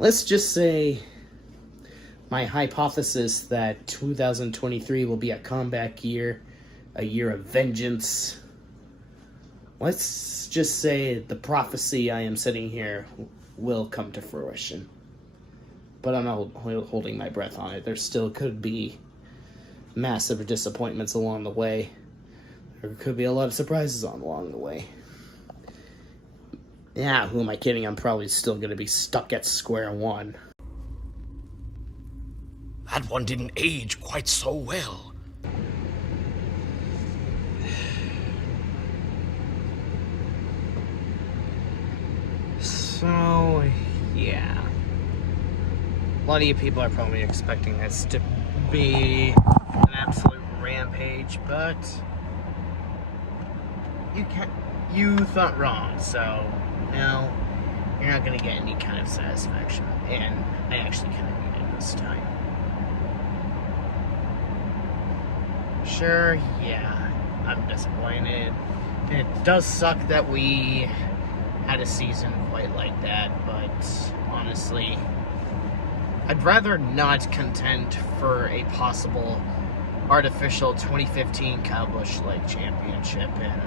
let's just say my hypothesis that 2023 will be a comeback year, a year of vengeance. Let's just say the prophecy I am sitting here will come to fruition. But I'm not holding my breath on it. There still could be massive disappointments along the way. There could be a lot of surprises along the way. Yeah, who am I kidding? I'm probably still going to be stuck at square one. That one didn't age quite so well. So, yeah. A lot of you people are probably expecting this to be an absolute rampage, but you thought wrong, so no, you're not going to get any kind of satisfaction, and I actually kind of need it this time. Sure, yeah, I'm disappointed. It does suck that we had a season quite like that, but honestly, I'd rather not contend for a possible artificial 2015 Kyle Busch-like championship and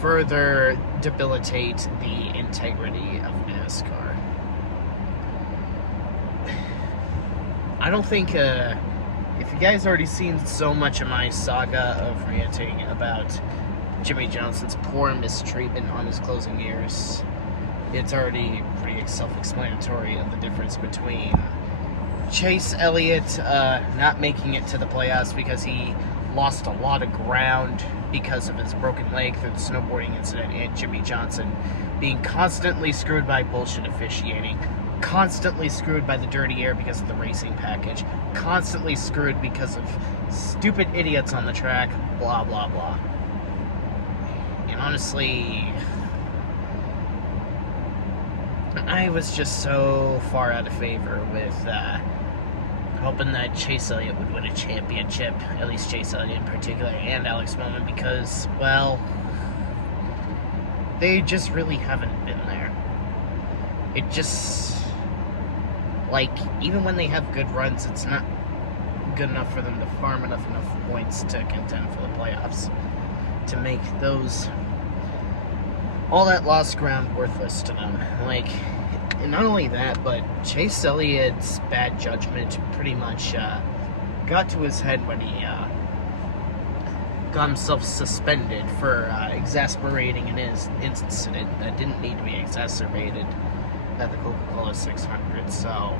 further debilitate the integrity of NASCAR. I don't think, if you guys already seen so much of my saga of ranting about Jimmy Johnson's poor mistreatment on his closing years, it's already pretty self-explanatory of the difference between Chase Elliott not making it to the playoffs because he lost a lot of ground because of his broken leg through the snowboarding incident, and Jimmy Johnson being constantly screwed by bullshit officiating, constantly screwed by the dirty air because of the racing package, constantly screwed because of stupid idiots on the track, blah, blah, blah. And honestly, I was just so far out of favor with hoping that Chase Elliott would win a championship, at least Chase Elliott in particular, and Alex Bowman, because, well, they just really haven't been there. It just, like, even when they have good runs, it's not good enough for them to farm enough points to contend for the playoffs, to make those, all that lost ground worthless to them. Like, and not only that, but Chase Elliott's bad judgment pretty much got to his head when he got himself suspended for exasperating an incident that didn't need to be exacerbated at the Coca-Cola 600. So,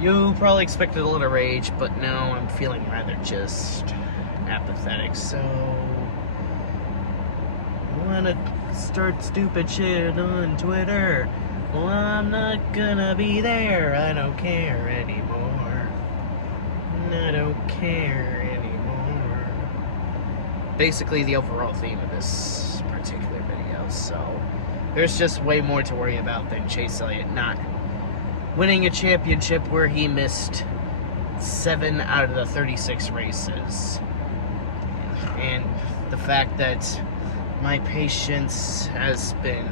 you probably expected a little rage, but no, I'm feeling rather just apathetic. So, wanna start stupid shit on Twitter? Well, I'm not gonna be there. I don't care anymore. I don't care anymore. Basically the overall theme of this particular video. So there's just way more to worry about than Chase Elliott not winning a championship where he missed 7 out of the 36 races. And the fact that my patience has been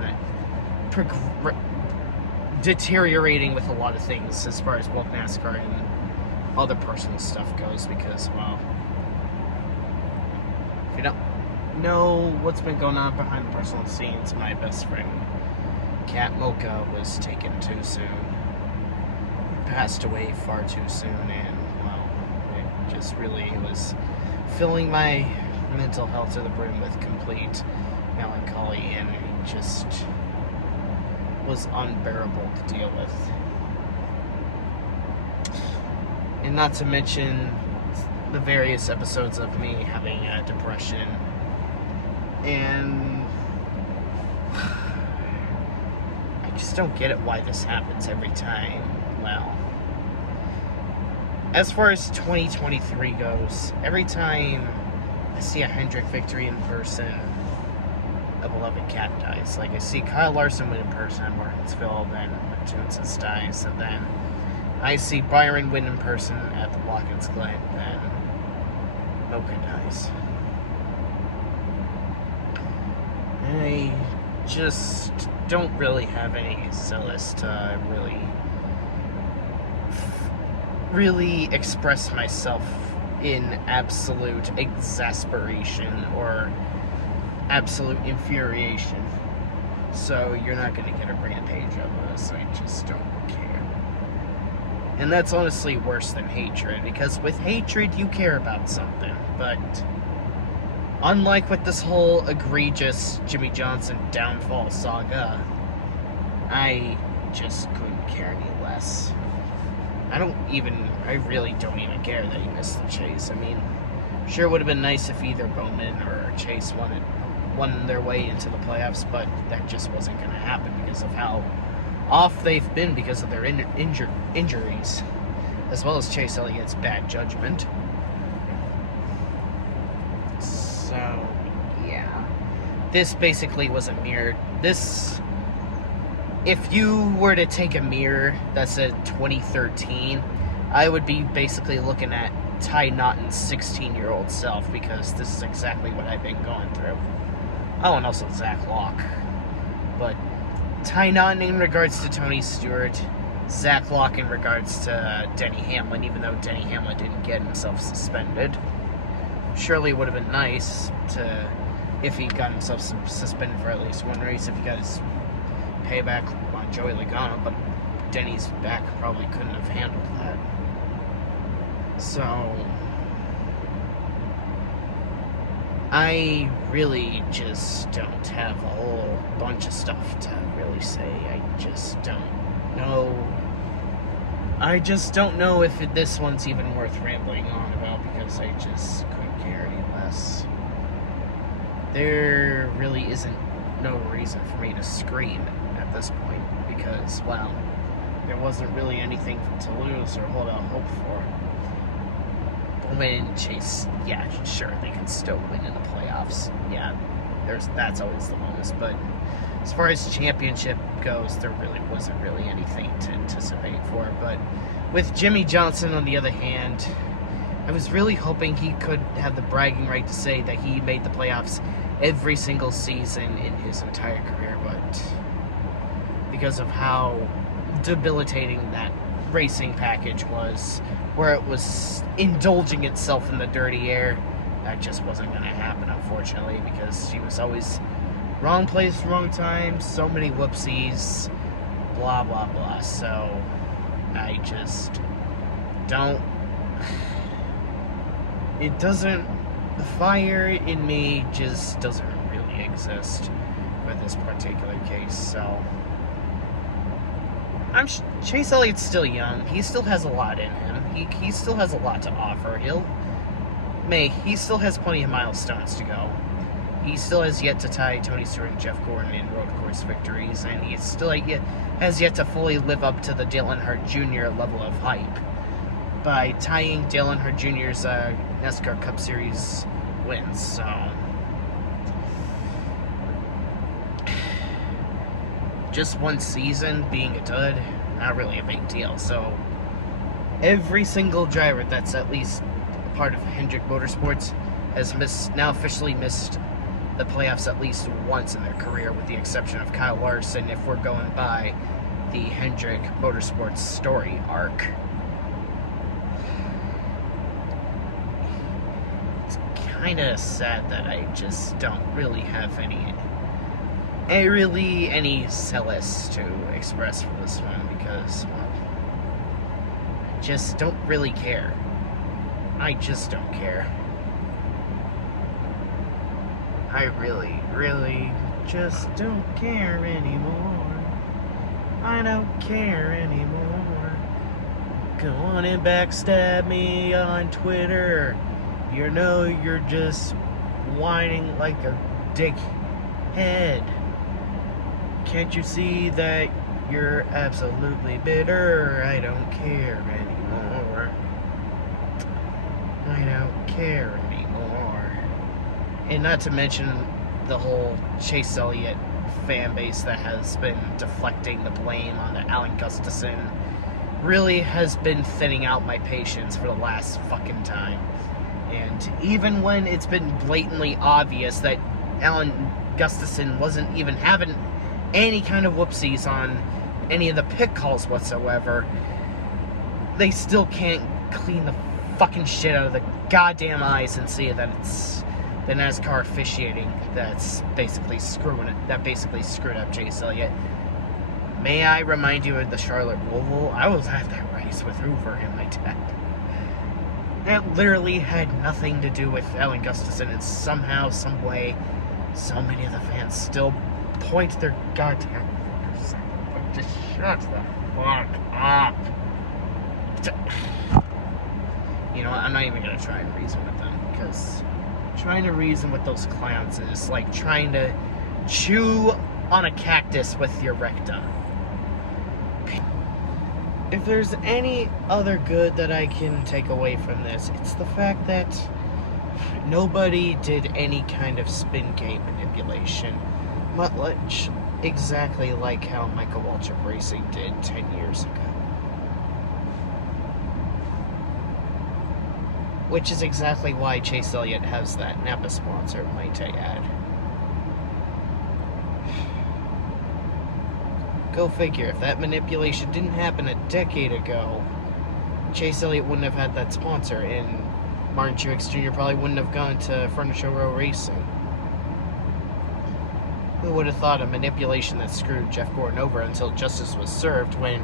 deteriorating with a lot of things as far as both NASCAR and other personal stuff goes, because, well, if you don't know what's been going on behind the personal scenes, my best friend Kat Mocha was taken too soon, passed away far too soon, and, well, it just really was filling my mental health to the brim with complete melancholy, and it just was unbearable to deal with. And not to mention the various episodes of me having depression, and I just don't get it why this happens every time. Well, as far as 2023 goes, every time I see a Hendrick victory in person, a beloved cat dies. Like, I see Kyle Larson win in person at Martinsville, then Matunsis dies, and then I see Byron win in person at the Watkins Glen, then Mocha dies. I just don't really have any zealous to really express myself in absolute exasperation or absolute infuriation. So you're not going to get a rampage of us. I just don't care. And that's honestly worse than hatred, because with hatred you care about something, but unlike with this whole egregious Jimmy Johnson downfall saga, I just couldn't care any less. I really don't even care that he missed the chase. I mean, sure, it would have been nice if either Bowman or Chase won their way into the playoffs, but that just wasn't going to happen because of how off they've been because of their injuries, as well as Chase Elliott's bad judgment. So, yeah. This basically was a mirror. If you were to take a mirror that said 2013, I would be basically looking at Ty Naughton's 16-year-old self, because this is exactly what I've been going through. Oh, and also Zach Locke. But Ty Naughton in regards to Tony Stewart, Zach Locke in regards to Denny Hamlin, even though Denny Hamlin didn't get himself suspended. Surely it would have been nice if he got himself suspended for at least one race, if he got his payback on Joey Logano, but Denny's back probably couldn't have handled that. So I really just don't have a whole bunch of stuff to really say. I just don't know. I just don't know if this one's even worth rambling on about, because I just couldn't care any less. There really isn't no reason for me to scream at this point, because, well, there wasn't really anything to lose or hold out hope for. Bowman and Chase, yeah, sure, they can still win in the playoffs. Yeah, that's always the bonus. But as far as championship goes, there really wasn't really anything to anticipate for. But with Jimmy Johnson, on the other hand, I was really hoping he could have the bragging right to say that he made the playoffs every single season in his entire career, but because of how debilitating that racing package was, where it was indulging itself in the dirty air, that just wasn't going to happen, unfortunately, because he was always wrong place, wrong time, so many whoopsies, blah, blah, blah. So I just don't... The fire in me just doesn't really exist for this particular case, so... Chase Elliott's still young. He still has a lot in him. He still has a lot to offer. He still has plenty of milestones to go. He still has yet to tie Tony Stewart and Jeff Gordon in road course victories, and he still has yet to fully live up to the Dale Earnhardt Jr. level of hype by tying Dale Earnhardt Jr.'s NASCAR Cup Series wins. So just one season being a dud, not really a big deal. So every single driver that's at least a part of Hendrick Motorsports has now officially missed the playoffs at least once in their career, with the exception of Kyle Larson, if we're going by the Hendrick Motorsports story arc. It's kind of sad that I just don't really have any zealous to express for this one, because, well, I just don't really care. I just don't care. I really, really just don't care anymore. I don't care anymore. Go on and backstab me on Twitter. You know you're just whining like a dickhead. Can't you see that you're absolutely bitter? I don't care anymore. I don't care anymore. And not to mention the whole Chase Elliott fan base that has been deflecting the blame on Alan Gustafson really has been thinning out my patience for the last fucking time. And even when it's been blatantly obvious that Alan Gustafson wasn't even having any kind of whoopsies on any of the pit calls whatsoever, they still can't clean the fucking shit out of the goddamn ice and see that it's the NASCAR officiating that's basically screwed up Chase Elliott. May I remind you of the Charlotte Roval? I was at that race with Hoover and my dad. That literally had nothing to do with Alan Gustafson, and somehow, some way, so many of the fans still point their goddamn fingers at them. Just shut the fuck up. You know what, I'm not even gonna try and reason with them, because trying to reason with those clowns is like trying to chew on a cactus with your rectum. If there's any other good that I can take away from this, it's the fact that nobody did any kind of spin gate manipulation, much exactly like how Michael Waltrip Racing did 10 years ago. Which is exactly why Chase Elliott has that Napa sponsor, might I add. Go figure, if that manipulation didn't happen a decade ago, Chase Elliott wouldn't have had that sponsor, and Martin Truex Jr. probably wouldn't have gone to Furniture Row Racing. Who would have thought a manipulation that screwed Jeff Gordon over until justice was served when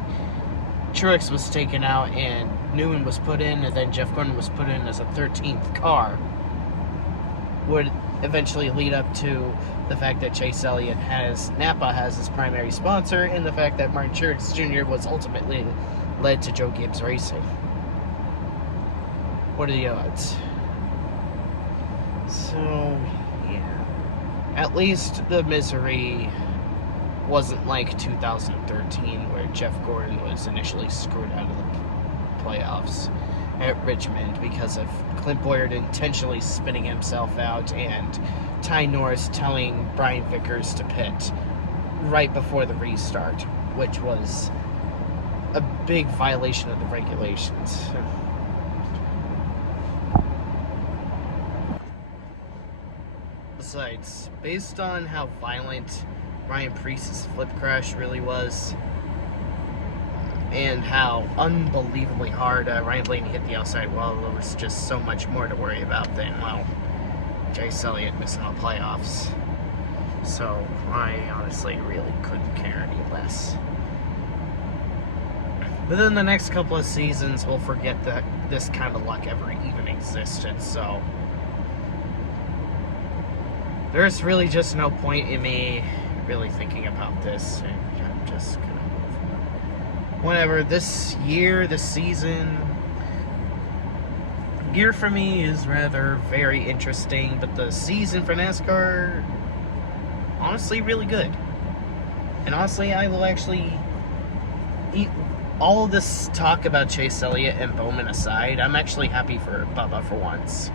Truex was taken out and Newman was put in, and then Jeff Gordon was put in as a 13th car, would eventually lead up to the fact that Chase Elliott Napa has his primary sponsor, and the fact that Martin Truex Jr. was ultimately led to Joe Gibbs Racing. What are the odds? So, yeah. At least the misery wasn't like 2013, where Jeff Gordon was initially screwed out of the playoffs at Richmond because of Clint Boyer intentionally spinning himself out and Ty Norris telling Brian Vickers to pit right before the restart, which was a big violation of the regulations. Besides, based on how violent Ryan Preece's flip crash really was, and how unbelievably hard Ryan Blaney hit the outside wall, there was just so much more to worry about than, well, Chase Elliott missing the playoffs. So I honestly really couldn't care any less. Within the next couple of seasons, we'll forget that this kind of luck ever even existed, so there's really just no point in me really thinking about this, and I'm just gonna move on. Whatever, this year, this season, year for me is rather very interesting, but the season for NASCAR, honestly, really good. And honestly, I will actually eat all of this talk about Chase Elliott and Bowman aside. I'm actually happy for Bubba for once.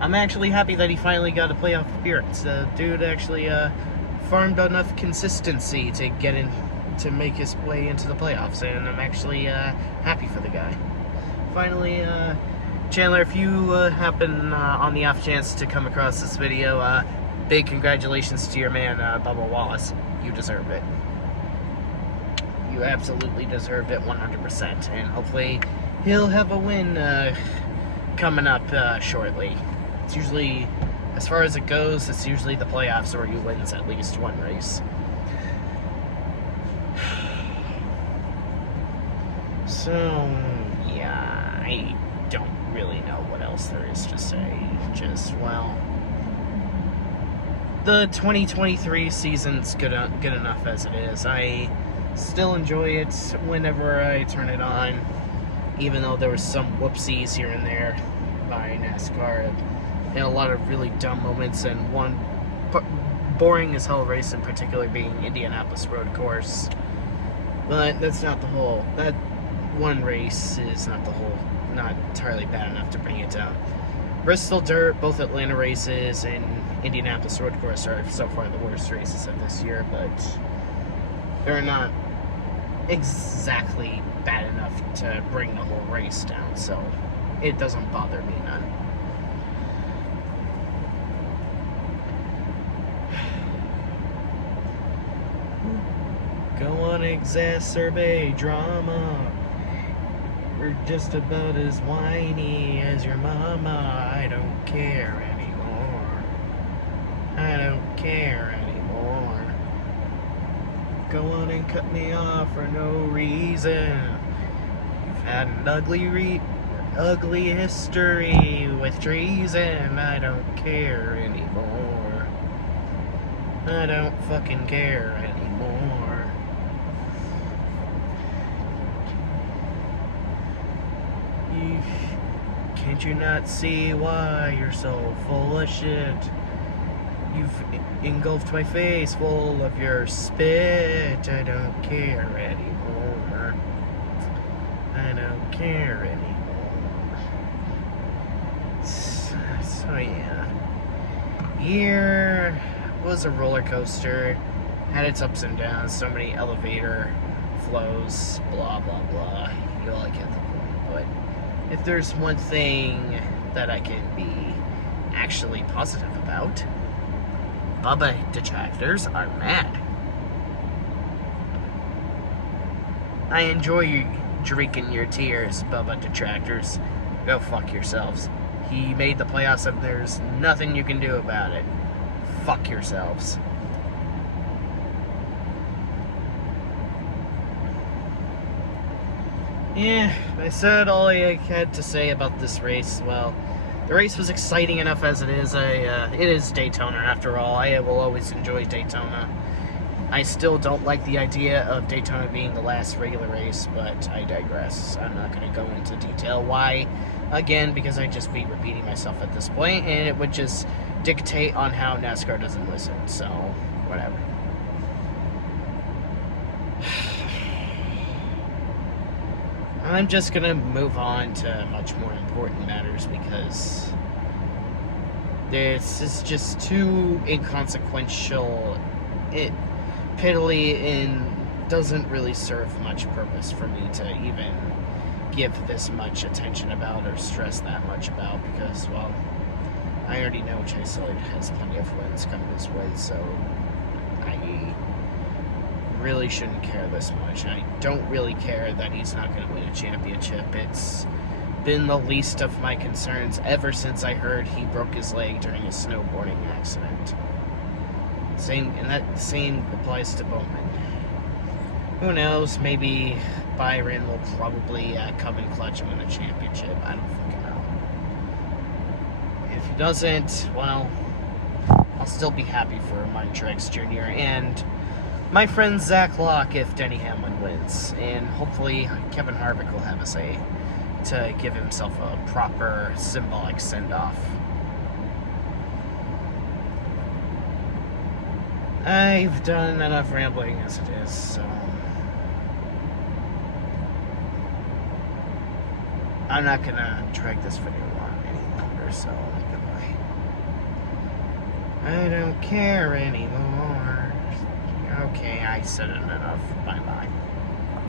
I'm actually happy that he finally got a playoff appearance. The dude actually farmed enough consistency to get in, to make his way into the playoffs, and I'm actually happy for the guy. Finally, Chandler, if you happen on the off chance to come across this video, big congratulations to your man, Bubba Wallace. You deserve it. You absolutely deserve it 100%, and hopefully he'll have a win coming up shortly. It's usually, as far as it goes, it's usually the playoffs where he wins at least one race. So, yeah, I don't really know what else there is to say. Just, well, the 2023 season's good enough as it is. I still enjoy it whenever I turn it on, even though there was some whoopsies here and there by NASCAR, and a lot of really dumb moments, and one boring as hell race in particular being Indianapolis Road Course. But that's not the whole, that one race is not entirely bad enough to bring it down. Bristol Dirt, both Atlanta races, and Indianapolis Road Course are so far the worst races of this year, but they're not exactly bad enough to bring the whole race down, so it doesn't bother me none. Go on, exacerbate drama. We're just about as whiny as your mama. I don't care anymore. I don't care anymore. Go on and cut me off for no reason. You've had an ugly history with treason. I don't care anymore. I don't fucking care anymore. Can't you not see why you're so full of shit? You've engulfed my face full of your spit. I don't care anymore. I don't care anymore. So yeah. Year was a roller coaster. Had its ups and downs. So many elevator flows. Blah, blah, blah. You all get the point. But if there's one thing that I can be actually positive about, Bubba detractors are mad. I enjoy you drinking your tears, Bubba detractors. Go fuck yourselves. He made the playoffs and there's nothing you can do about it. Fuck yourselves. Yeah, I said all I had to say about this race. Well, the race was exciting enough as it is. It is Daytona after all. I will always enjoy Daytona. I still don't like the idea of Daytona being the last regular race, but I digress. I'm not going to go into detail why, again, because I'd just be repeating myself at this point, and it would just dictate on how NASCAR doesn't listen, so whatever. I'm just gonna move on to much more important matters because this is just too inconsequential. It piddly and doesn't really serve much purpose for me to even give this much attention about or stress that much about because, well, I already know Chase Elliott has plenty of wins coming his way, so I really shouldn't care this much. I don't really care that he's not going to win a championship. It's been the least of my concerns ever since I heard he broke his leg during a snowboarding accident. That same applies to Bowman. Who knows? Maybe Byron will probably come in clutch and win a championship. I don't fucking know. If he doesn't, well, I'll still be happy for Mike Truex Jr. and my friend Zach Locke if Denny Hamlin wins. And hopefully Kevin Harvick will have a say to give himself a proper symbolic send-off. I've done enough rambling as it is, so I'm not gonna drag this video on any longer, so goodbye. I don't care anymore. Okay, I said it enough. Bye-bye.